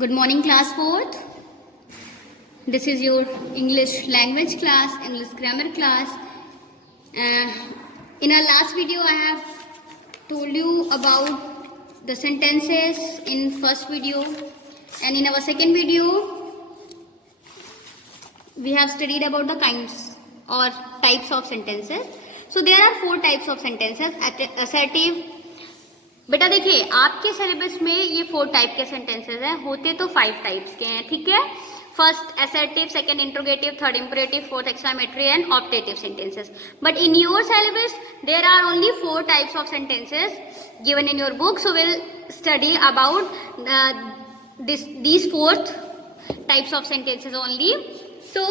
Good morning, class 4th. This is your English language class, English grammar class. In our last video, I have told you about the sentences in first video, and in our second video, we have studied about the kinds or types of sentences. So there are 4 types of sentences: assertive. बेटा देखिए, आपके syllabus में ये 4 type के sentences हैं, होते तो 5 types के हैं, ठीक है। First assertive, second interrogative, third imperative, fourth exclamatory and optative sentences. But in your syllabus there are only 4 types of sentences given in your book. So will study about these 4 types of sentences only. So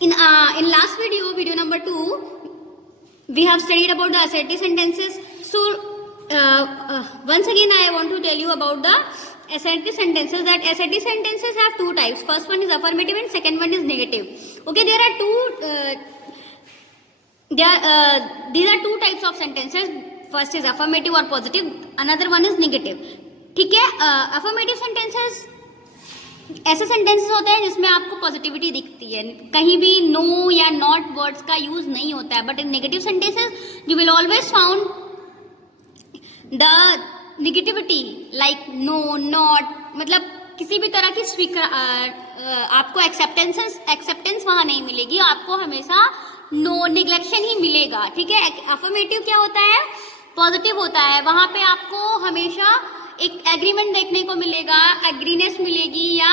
in last video number 2, we have studied about the assertive sentences. So once again I want to tell you about the assertive sentences, that assertive sentences have 2 types. First one is affirmative and second one is negative. Okay, there are these are 2 types of sentences. First is affirmative or positive, another one is negative. ठीक है. affirmative sentences ऐसे sentences होते हैं जिसमें आपको positivity दिखती है, कहीं भी नो या नॉट वर्ड्स का यूज नहीं होता है. But in negative sentences you will always found the negativity like no, not, मतलब किसी भी तरह की आपको एक्सेप्टेंस वहां नहीं मिलेगी, आपको हमेशा नो, निग्लेक्शन ही मिलेगा. ठीक है. अफर्मेटिव क्या होता है? पॉजिटिव होता है. वहां पे आपको हमेशा एक एग्रीमेंट देखने को मिलेगा, एग्रीनेस मिलेगी या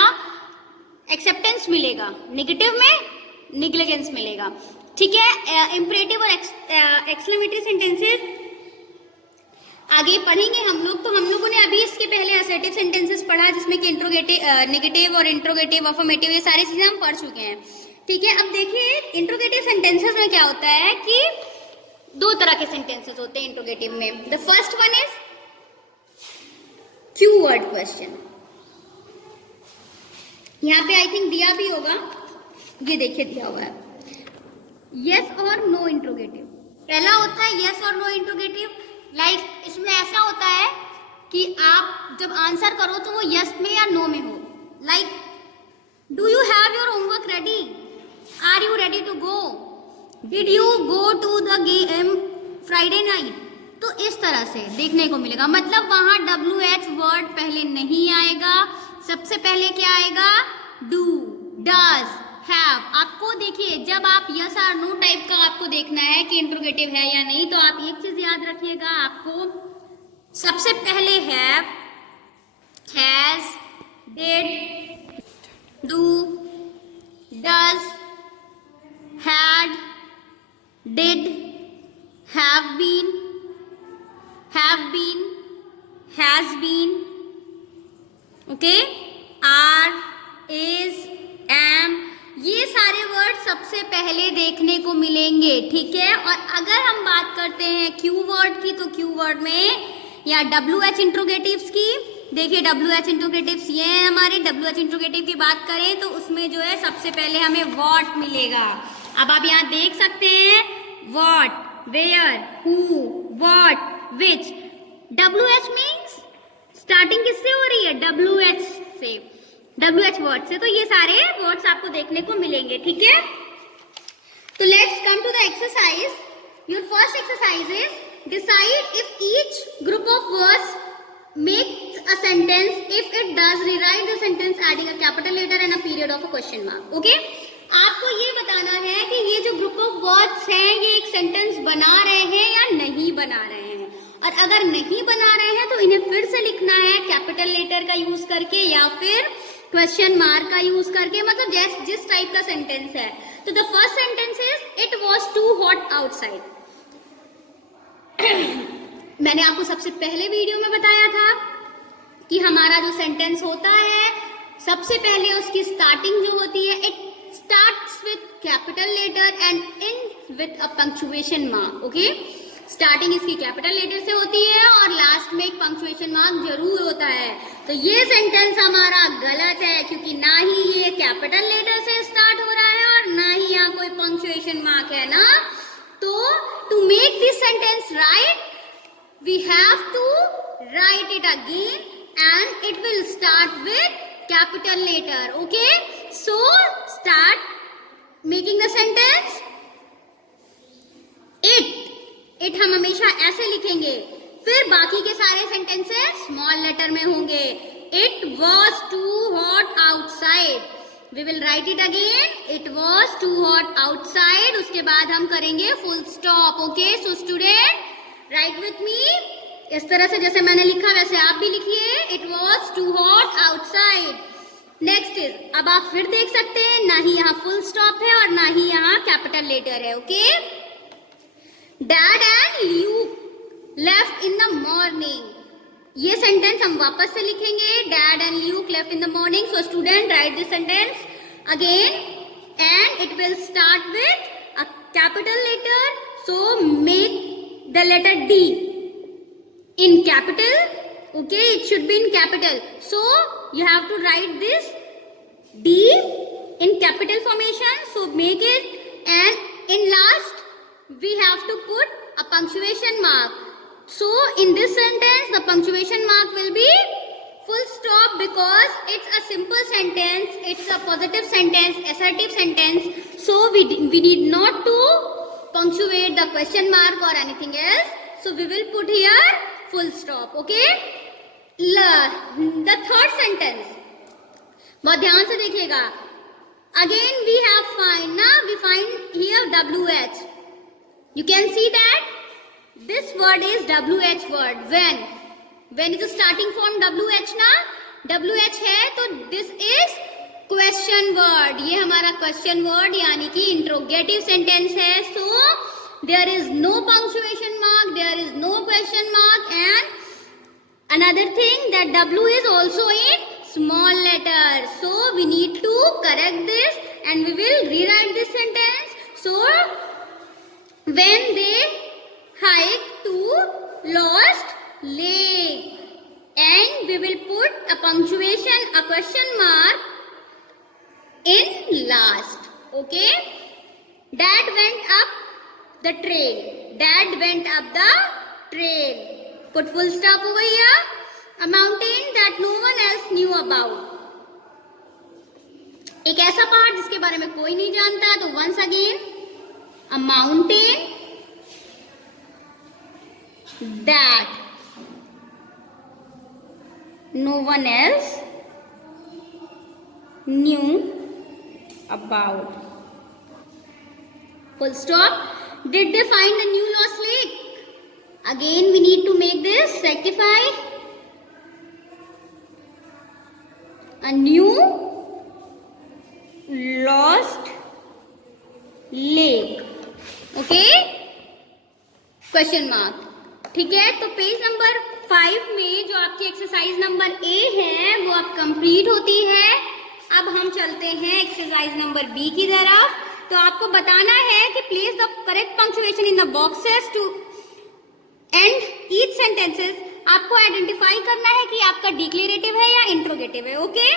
एक्सेप्टेंस मिलेगा. नेगेटिव में निग्लेजेंस मिलेगा. ठीक है. इंपरेटिव और एक्सक्लेमेटरी सेंटेंसेस आगे पढ़ेंगे हम लोग. तो हम लोगों ने अभी इसके पहले असर्टिव सेंटेंसेस पढ़ा, जिसमें कि इंट्रोगेटिव, नेगेटिव और इंट्रोगेटिव, अफर्मेटिव, ये सारी चीजें हम पढ़ चुके हैं. ठीक है. अब देखिए इंट्रोगेटिव सेंटेंसेस में क्या होता है कि 2 तरह के सेंटेंसेस होते हैं इंट्रोगेटिव में. The first one is Q word question. यहाँ पे आई थिंक दिया भी होगा, ये देखिए दिया हुआ है, यस और नो इंट्रोगेटिव. पहला होता है यस और नो इंट्रोगेटिव. लाइक इसमें ऐसा होता है कि आप जब आंसर करो तो वो यस में या नो में हो. Like do you have your homework ready, are you ready to go, did you go to the game Friday night. तो इस तरह से देखने को मिलेगा. मतलब वहां WH वर्ड पहले नहीं आएगा, सबसे पहले क्या आएगा? Do, does, have. आपको देखिए, जब आप यस और नो टाइप का आपको देखना है कि इंट्रोगेटिव है या नहीं, तो आप एक चीज याद रखिएगा, आपको सबसे पहले have, has, did, do, does, had, did, have been, has been, okay, are, is, am, ये सारे वर्ड सबसे पहले देखने को मिलेंगे. ठीक है. और अगर हम बात करते हैं क्यू वर्ड की, तो क्यू वर्ड में या WH इंट्रोगेटिव्स की, देखिए WH इंट्रोगेटिव्स ये हैं हमारे. WH इंट्रोगेटिव की बात करें तो उसमें जो है सबसे पहले हमें व्हाट मिलेगा. अब आप यहाँ देख सकते हैं what, where, who, what, which. WH means starting किससे हो रही है? WH से, WH वर्ड से. तो ये सारे वर्ड्स आपको देखने को मिलेंगे. ठीक है. तो let's come to the exercise. Your first exercise is decide if each group of words makes a sentence. If it does, rewrite the sentence adding a capital letter and a period of a question mark. Okay. आपको ये बताना है कि ये जो group of words हैं ये एक सेंटेंस बना रहे हैं या नहीं बना रहे हैं. और अगर नहीं बना रहे हैं तो इन्हें फिर से लिखना है कैपिटल लेटर का यूज करके या फिर क्वेश्चन मार्क का यूज करके, मतलब जिस टाइप का सेंटेंस है. तो the first sentence is it was too hot outside. मैंने आपको सबसे पहले वीडियो में बताया था कि हमारा जो सेंटेंस होता है, सबसे पहले उसकी स्टार्टिंग जो होती है, it starts with capital letter and end with a punctuation mark. Okay. Starting इसकी कैपिटल लेटर से होती है और लास्ट में एक पंक्चुएशन मार्क जरूर होता है. तो ये सेंटेंस हमारा गलत है, क्योंकि ना ही ये कैपिटल लेटर से स्टार्ट हो रहा है और ना ही यहाँ कोई पंक्चुएशन मार्क है ना. तो to make this sentence right we have to write it again and it will start with capital letter. Okay, so start making the sentence. It हम हमेशा ऐसे लिखेंगे, फिर बाकी के सारे सेंटेंसेस स्मॉल लेटर में होंगे. It was too hot outside. We will write it again. It was too hot outside. उसके बाद हम करेंगे full stop. Okay, so student, write with me. इस तरह से जैसे मैंने लिखा वैसे आप भी लिखिए. It was too hot outside. Next is, अब आप फिर देख सकते हैं ना ही यहाँ full stop है और ना ही यहाँ capital letter है. Okay. Dad and Luke left in the morning. ये सेंटेंस हम वापस से लिखेंगे. Dad and Luke left in the morning. So student, write this sentence again, and it will start with a capital letter. So make the letter D in capital. Okay, it should be in capital. So you have to write this D in capital formation. So make it, and in last we have to put a punctuation mark. So in this sentence the punctuation mark will be full stop because it's a simple sentence, it's a positive sentence, assertive sentence. So we need not to punctuate the question mark or anything else. So we will put here full stop. Okay. The third sentence, बहुत ध्यान से देखिएगा. Again we have find. Now we find here WH. You can see that this word is WH word. When is the starting form WH ना? WH है तो this is question word. ये हमारा question word यानी कि interrogative sentence है. So there is no punctuation mark, there is no question mark, and another thing that W is also in small letter. So we need to correct this and we will rewrite this sentence. So when they hike to Lost Lake, and we will put a punctuation, a question mark in last. Okay. Dad went up the trail. Dad went up the trail. Put full stop over here. A mountain that no one else knew about. एक ऐसा पहाड़ जिसके बारे में कोई नहीं जानता. तो once again, a mountain that no one else knew about. Full stop. Did they find a new lost lake? Again we need to make this rectify. A new lost lake. Okay? Question mark. ठीक है. तो page number 5 में जो आपकी exercise number A है वो अब complete होती है. अब हम चलते हैं एक्सरसाइज नंबर बी की तरफ. तो आपको बताना है कि place the correct punctuation in the boxes to end each sentences. आपको आइडेंटिफाई करना है कि आपका डिक्लेरेटिव है या इंट्रोगेटिव है. ओके.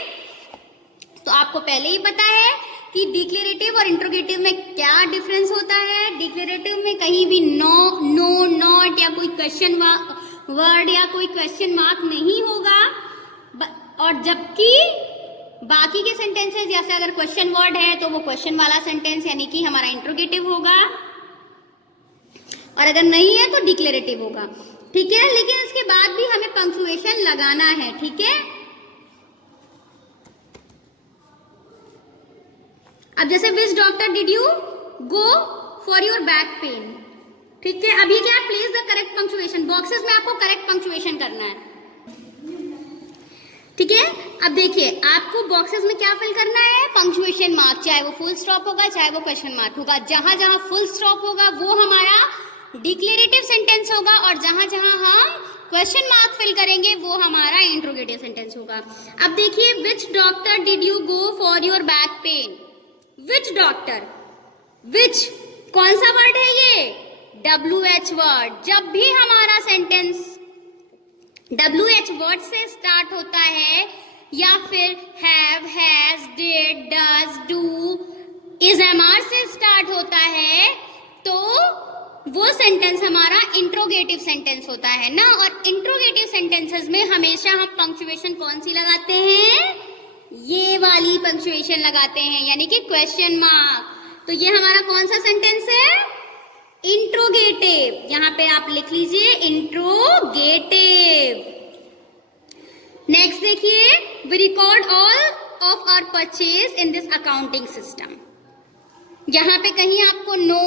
तो आपको पहले ही पता है कि डिक्लेरेटिव और इंट्रोगेटिव में क्या डिफरेंस होता है. डिक्लेरेटिव में कहीं भी नो, नॉट या कोई क्वेश्चन वर्ड या कोई क्वेश्चन मार्क नहीं होगा. और जबकि बाकी के सेंटेंसेस जैसे अगर क्वेश्चन वर्ड है तो वो क्वेश्चन वाला सेंटेंस यानी कि हमारा इंट्रोगेटिव होगा, और अगर नहीं है तो डिक्लेरेटिव होगा. ठीक है. लेकिन इसके बाद भी हमें पंक्चुएशन लगाना है. ठीक है. अब जैसे which doctor did you go for your back pain. ठीक है. अभी क्या है, place the correct punctuation. Boxes में आपको करेक्ट पंक्चुएशन करना है. ठीक है. अब देखिए आपको बॉक्सेस में क्या फिल करना है, पंक्चुएशन मार्क. चाहे वो फुल स्टॉप होगा चाहे वो क्वेश्चन मार्क होगा. जहां जहां फुल स्टॉप होगा वो हमारा डिक्लेरेटिव सेंटेंस होगा, और जहां जहां हम क्वेश्चन मार्क फिल करेंगे वो हमारा इंट्रोगेटिव सेंटेंस होगा. अब देखिए which doctor did you go for your back pain. Which doctor, which कौन सा वर्ड है ये, WH वर्ड. जब भी हमारा सेंटेंस WH वर्ड से स्टार्ट होता है या फिर have, has, did, does, do, is, MR से स्टार्ट होता है तो वो सेंटेंस हमारा इंट्रोगेटिव सेंटेंस होता है ना. और इंट्रोगेटिव सेंटेंसेस में हमेशा हम पंक्चुएशन कौन सी लगाते हैं, ये वाली पंक्चुएशन लगाते हैं, यानी कि क्वेश्चन मार्क। तो ये हमारा कौन सा सेंटेंस है? इंट्रोगेटिव। यहां पे आप लिख लीजिए इंट्रोगेटिव। नेक्स्ट देखिए, we record all of our purchase in this accounting system. यहां पे कहीं आपको नो,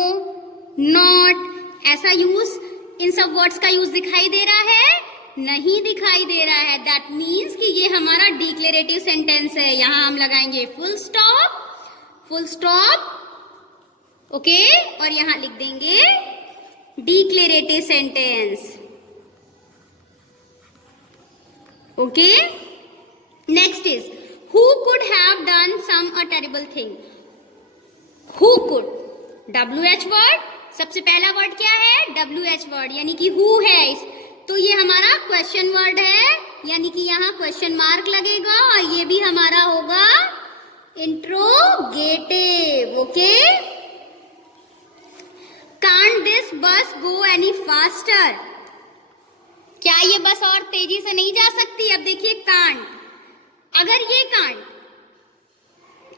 नॉट ऐसा यूज, इन सब वर्ड्स का यूज दिखाई दे रहा है? नहीं दिखाई दे रहा है। दैट मीन्स कि ये हमारा डिक्लेरेटिव सेंटेंस है। यहां हम लगाएंगे full stop, full stop, okay, और यहां लिख देंगे declarative sentence, okay. Next is who could have done some a terrible thing. Who could, WH word, सबसे पहला वर्ड क्या है? WH वर्ड, यानी कि हु है। तो ये हमारा क्वेश्चन वर्ड है, यानी कि यहाँ क्वेश्चन मार्क लगेगा और ये भी हमारा होगा इंट्रोगेटिव, ओके। कांट दिस बस गो एनी फास्टर। क्या ये बस और तेजी से नहीं जा सकती? अब देखिए कांट, अगर ये कांट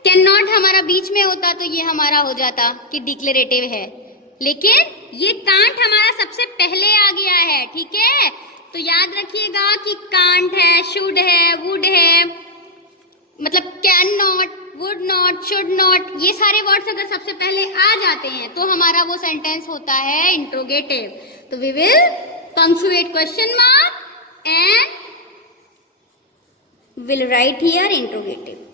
कैन नॉट हमारा बीच में होता तो ये हमारा हो जाता कि डिक्लेरेटिव है, लेकिन ये कांट हमारा सबसे पहले आ गया है, ठीक है। तो याद रखिएगा कि कांट है, शुड है, वुड है, मतलब can not, would not, should not, ये सारे वर्ड्स अगर सबसे पहले आ जाते हैं तो हमारा वो सेंटेंस होता है इंट्रोगेटिव। तो we will punctuate question mark and will write here interrogative.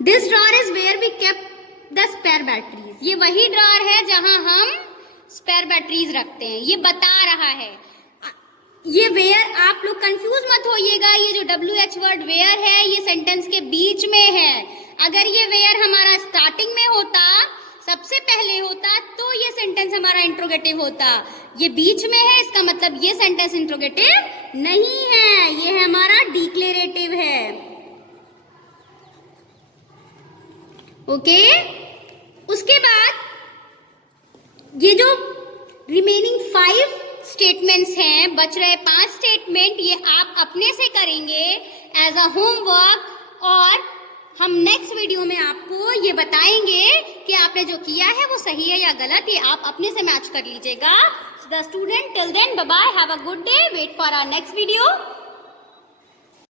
This drawer is where we kept the spare batteries. ये वही ड्रॉअर है जहां हम स्पेयर बैटरीज रखते हैं, ये बता रहा है। ये वेयर, आप लोग कंफ्यूज मत होइएगा, ये जो WH वर्ड वेयर है ये सेंटेंस के बीच में है। अगर ये वेयर हमारा स्टार्टिंग में होता, सबसे पहले होता, तो ये सेंटेंस हमारा इंट्रोगेटिव होता। ये बीच में है, इसका मतलब ये सेंटेंस इंट्रोगेटिव नहीं है, ये हमारा डिक्लेरेटिव है, ओके। उसके बाद ये जो रिमेनिंग 5 स्टेटमेंट्स हैं, बच रहे 5 स्टेटमेंट, ये आप अपने से करेंगे एज अ होमवर्क, और हम नेक्स्ट वीडियो में आपको ये बताएंगे कि आपने जो किया है वो सही है या गलत, ये आप अपने से मैच कर लीजिएगा। The student, till then bye bye, have a good day, wait for our next video.